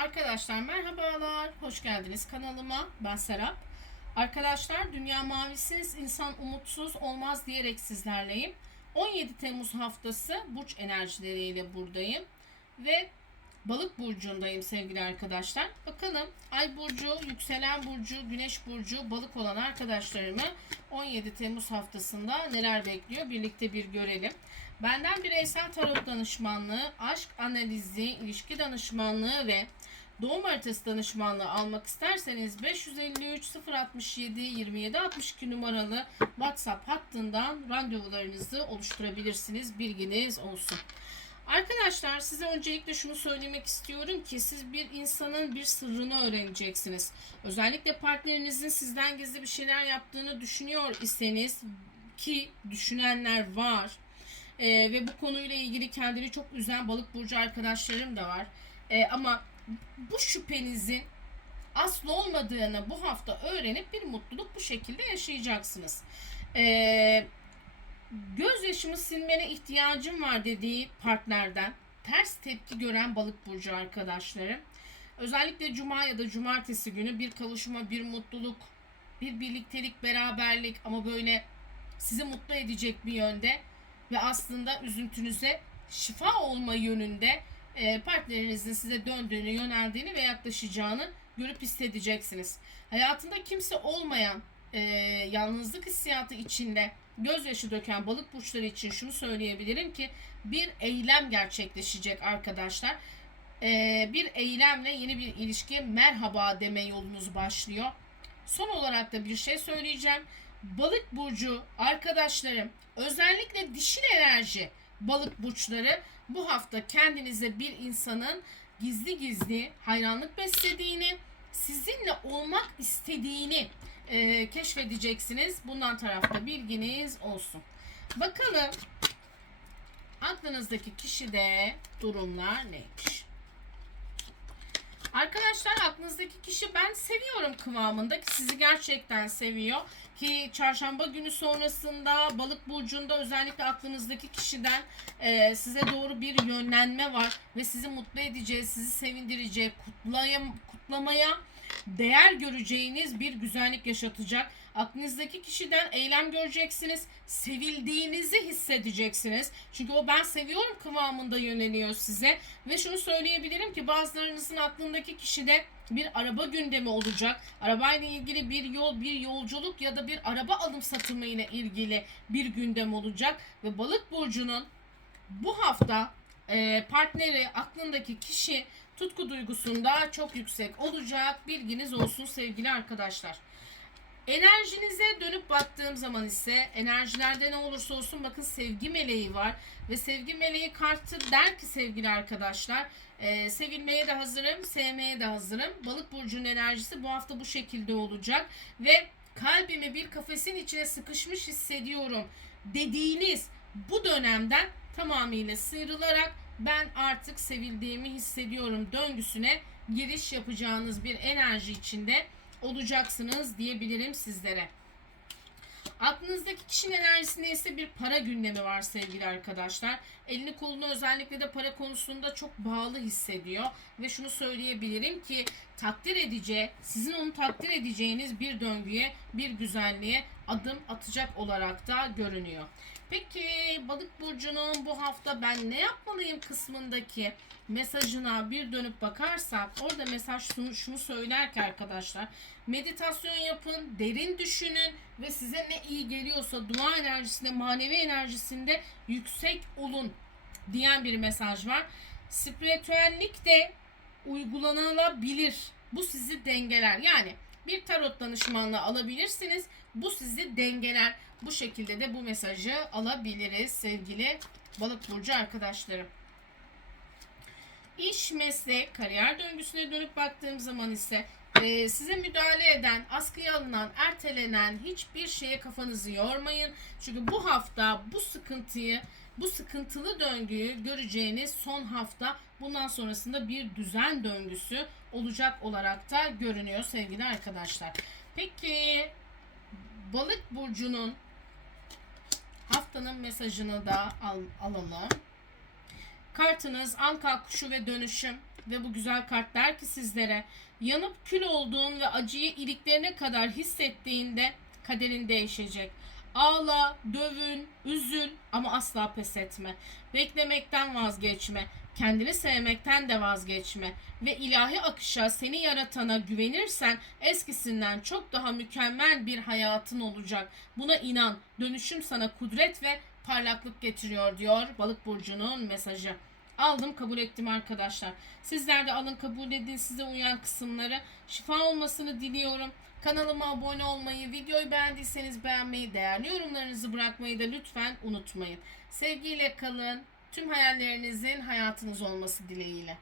Arkadaşlar merhabalar, hoş geldiniz kanalıma. Ben Serap. Arkadaşlar Dünya Mavisiz, insan umutsuz olmaz diyerek sizlerleyim. 17 Temmuz haftası burç enerjileriyle buradayım. Ve balık burcundayım sevgili arkadaşlar. Bakalım ay burcu, yükselen burcu, güneş burcu, balık olan arkadaşlarımı 17 Temmuz haftasında neler bekliyor birlikte bir görelim. Benden bireysel tarot danışmanlığı, aşk analizi, ilişki danışmanlığı ve doğum haritası danışmanlığı almak isterseniz 553 067 27 62 numaralı WhatsApp hattından randevularınızı oluşturabilirsiniz. Bilginiz olsun. Arkadaşlar size öncelikle şunu söylemek istiyorum ki siz bir insanın bir sırrını öğreneceksiniz. Özellikle partnerinizin sizden gizli bir şeyler yaptığını düşünüyor iseniz ki düşünenler var. Ee, ve bu konuyla ilgili kendini çok üzen balık burcu arkadaşlarım da var. Ee, ama bu şüphenizin aslı olmadığını bu hafta öğrenip bir mutluluk bu şekilde yaşayacaksınız. Ee, gözyaşımı silmene ihtiyacım var dediği partnerden ters tepki gören balık burcu arkadaşlarım. Özellikle cuma ya da cumartesi günü bir kavuşma, bir mutluluk, bir birliktelik, beraberlik ama böyle sizi mutlu edecek bir yönde ve aslında üzüntünüze şifa olma yönünde e, partnerinizin size döndüğünü, yöneldiğini ve yaklaşacağını görüp hissedeceksiniz. Hayatında kimse olmayan e, yalnızlık hissiyatı içinde gözyaşı döken balık burçları için şunu söyleyebilirim ki bir eylem gerçekleşecek arkadaşlar. E, bir eylemle yeni bir ilişkiye merhaba deme yolunuz başlıyor. Son olarak da bir şey söyleyeceğim. Balık burcu arkadaşlarım özellikle dişil enerji balık burçları bu hafta kendinize bir insanın gizli gizli hayranlık beslediğini, sizinle olmak istediğini e, keşfedeceksiniz. Bundan tarafta bilginiz olsun. Bakalım aklınızdaki kişide durumlar neymiş? Arkadaşlar aklınızdaki kişi ben seviyorum kıvamında ki sizi gerçekten seviyor. Ki çarşamba günü sonrasında balık burcunda özellikle aklınızdaki kişiden e, size doğru bir yönlenme var. Ve sizi mutlu edeceği, sizi sevindirecek, kutlayam, kutlamaya değer göreceğiniz bir güzellik yaşatacak. Aklınızdaki kişiden eylem göreceksiniz. Sevildiğinizi hissedeceksiniz. Çünkü o ben seviyorum kıvamında yöneliyor size. Ve şunu söyleyebilirim ki bazılarınızın aklındaki kişide bir araba gündemi olacak. Arabayla ilgili bir yol, bir yolculuk ya da bir araba alım satımı ile ilgili bir gündem olacak. Ve balık burcunun bu hafta partneri aklındaki kişi tutku duygusunda çok yüksek olacak. Bilginiz olsun sevgili arkadaşlar. Enerjinize dönüp baktığım zaman ise enerjilerde ne olursa olsun bakın sevgi meleği var ve sevgi meleği kartı der ki sevgili arkadaşlar e, sevilmeye de hazırım sevmeye de hazırım balık burcunun enerjisi bu hafta bu şekilde olacak ve kalbimi bir kafesin içine sıkışmış hissediyorum dediğiniz bu dönemden tamamıyla sıyrılarak ben artık sevildiğimi hissediyorum döngüsüne giriş yapacağınız bir enerji içinde olacaksınız diyebilirim sizlere. Aklınızdaki kişinin enerjisinde ise bir para gündemi var sevgili arkadaşlar. Elini kolunu özellikle de para konusunda çok bağlı hissediyor. Ve şunu söyleyebilirim ki takdir edeceği, sizin onu takdir edeceğiniz bir döngüye, bir güzelliğe adım atacak olarak da görünüyor. Peki balık burcunun bu hafta ben ne yapmalıyım kısmındaki mesajına bir dönüp bakarsak orada mesaj şunu, şunu söyler ki arkadaşlar meditasyon yapın, derin düşünün ve size ne iyi geliyorsa dua enerjisinde, manevi enerjisinde yüksek olun diyen bir mesaj var. Spiritüellik de uygulanabilir. Bu sizi dengeler. Yani bir tarot danışmanlığı alabilirsiniz. Bu sizi dengeler. Bu şekilde de bu mesajı alabiliriz sevgili balık burcu arkadaşlarım. İş, meslek, kariyer döngüsüne dönüp baktığım zaman ise e, size müdahale eden, askıya alınan, ertelenen hiçbir şeye kafanızı yormayın. Çünkü bu hafta bu sıkıntıyı, bu sıkıntılı döngüyü göreceğiniz son hafta bundan sonrasında bir düzen döngüsü olacak olarak da görünüyor sevgili arkadaşlar. Peki balık burcunun haftanın mesajını da al, alalım. Kartınız Anka kuşu ve dönüşüm. ve bu güzel kart der ki sizlere yanıp kül olduğun ve acıyı iliklerine kadar hissettiğinde kaderin değişecek. Ağla, dövün, üzül ama asla pes etme. Beklemekten vazgeçme. Kendini sevmekten de vazgeçme. Ve ilahi akışa seni yaratana güvenirsen eskisinden çok daha mükemmel bir hayatın olacak. Buna inan. Dönüşüm sana kudret ve parlaklık getiriyor diyor Balık burcunun mesajı. Aldım kabul ettim arkadaşlar. Sizler de alın kabul edin size uyan kısımları. Şifa olmasını diliyorum. Kanalıma abone olmayı, videoyu beğendiyseniz beğenmeyi, değerli yorumlarınızı bırakmayı da lütfen unutmayın. Sevgiyle kalın. Tüm hayallerinizin hayatınız olması dileğiyle.